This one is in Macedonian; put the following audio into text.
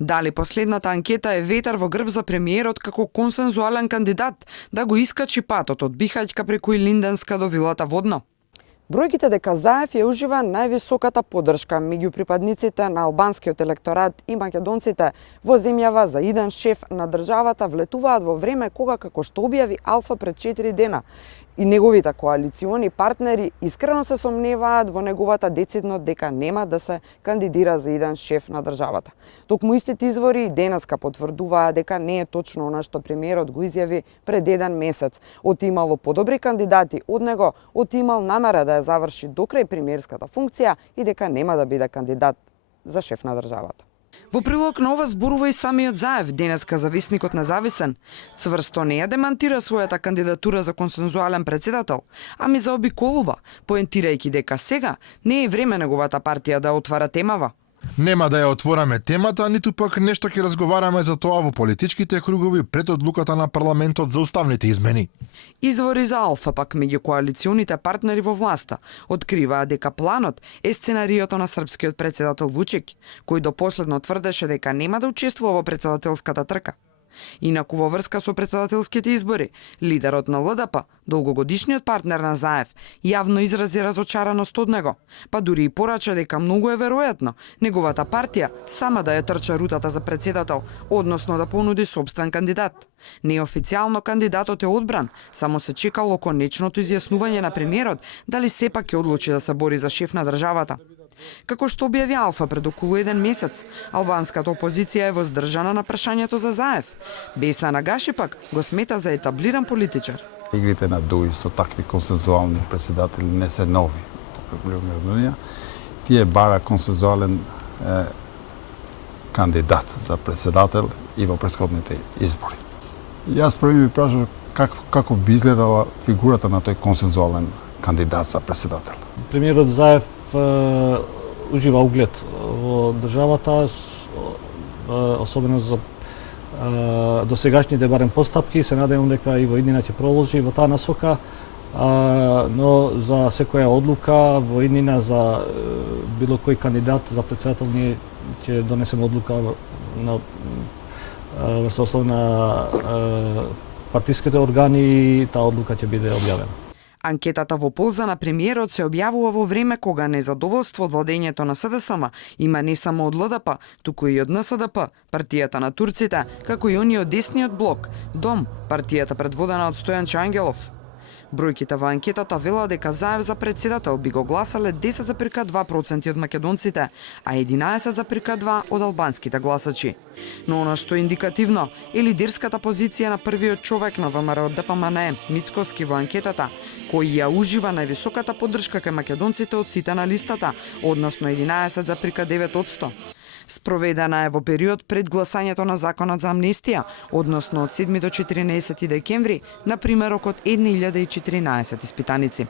Дали последната анкета е ветар во грб за премиерот како консензуален кандидат да го искачи патот од Бихаќка преку Илинденска до Вилата Водно? Бројките дека Заев ја ужива највисоката поддршка меѓу припадниците на албанскиот електорат и македонците во земјава за иден шеф на државата влетуваат во време кога, како што објави Алфа пред 4 дена, и неговите коалициони партнери искрено се сомневаат во неговата децидност дека нема да се кандидира за иден шеф на државата. Токму истите извори и денеска потврдуваат дека не е точно она што премиерот го изјави пред 1 месец. Отимало подобри кандидати од него, отимал намера да ја заврши докрај премиерската функција и дека нема да биде кандидат за шеф на државата. Во прилог на ова зборува и самиот Заев денеска за весникот Независен. Цврсто не ја демантира својата кандидатура за консензуален председател, ами заобиколува, поентирајќи дека сега не е време неговата партија да отвара темава. Нема да ја отвораме темата, ниту пак нешто ќе разговараме за тоа во политичките кругови пред одлуката на парламентот за уставните измени. Извори за Алфа пак меѓу коалиционите партнери во власта откриваа дека планот е сценариото на српскиот председател Вучик, кој до последно тврдеше дека нема да учествува во председателската трка. Инаку во врска со председателските избори, лидерот на ЛДП, долгогодишниот партнер на Заев, јавно изрази разочараност од него, па дури и порача дека многу е веројатно неговата партија сама да ја трча рутата за председател, односно да понуди сопствен кандидат. Неофицијално кандидатот е одбран, само се чекало конечното изјаснување на премиерот дали сепак ќе одлучи да се бори за шеф на државата. Како што објави Алфа пред околу 1 месец, албанската опозиција е воздржана на прашањето за Заев. Беса Нагаши пак го смета за етаблиран политичар. Игрите на дуи со такви консензуални председатели не се нови. Тие бара консензуален кандидат за председател и во претходните избори. Јас први ми прашав како би изгледала фигурата на тој консензуален кандидат за председател. Премиерот Заев ужива углед во државата, особено за досегашните барем постапки. Се надевам дека и во иднина ќе продолжи во таа насока, но за секоја одлука во иднина за било кој кандидат за председател ние ќе донесеме одлука на врсослов на партиските органи и таа одлука ќе биде објавена. Анкетата во полза на премиерот се објавува во време кога незадоволство од владењето на СДСМ има не само од ЛДП, туку и од НСДП, партијата на турците, како и оние од десниот блок, Дом, партијата предводена од Стојанче Ангелов. Бројките во анкетата велат дека Заев за председател би го гласале 10,2% од македонците, а 11,2% од албанските гласачи. Но она што е индикативно е лидерската позиција на првиот човек на ВМРО ДПМН, Мицкоски, во анкетата, кој ја ужива највисоката поддршка кај македонците од сите на листата, односно 11,9%. Спроведена е во период пред гласањето на законот за амнестија, односно од 7 до 14 декември, на примерок од 1014 испитаници.